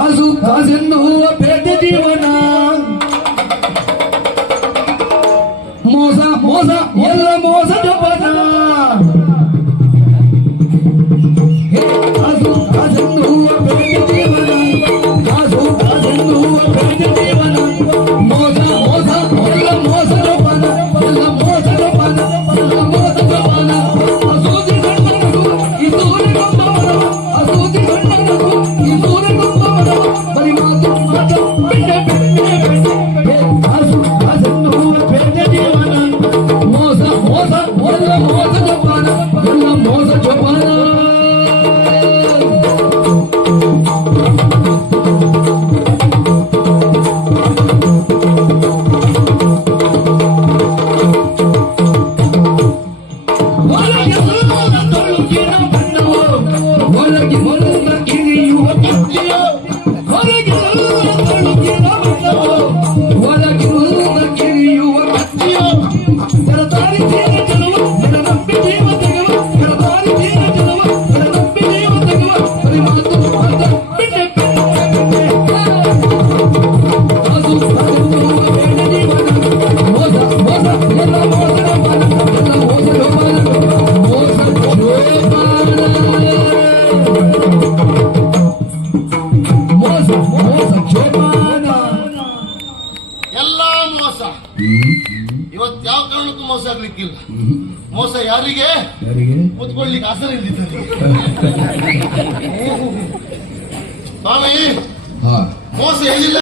ಕಾಸು ಕಾಸೆನ್ನುವ ಪೇದ ಜೀವನ ಮೋಸ ಮೋಸ ಎಲ್ಲ ಮೋಸದ ಪದ ಕಾಸು ಕಾಸೆನ್ನುವ मोसा मोसा मोसा मोसा छुपाना वरना मोसा छुपाना Thank you. ಇವತ್ತು ಯಾವ ಕಾರಣಕ್ಕೂ ಮೋಸ ಆಗ್ಲಿಕ್ಕಿಲ್ಲ ಮೋಸ ಯಾರಿಗೆ ಮುತ್ಕೊಳ್ಳಿಕ್ಕೆ ಆಸನ ಇದ್ದಿದ್ದ ಸ್ವಾಮಿ ಮೋಸ ಹೇಳಿಲ್ಲ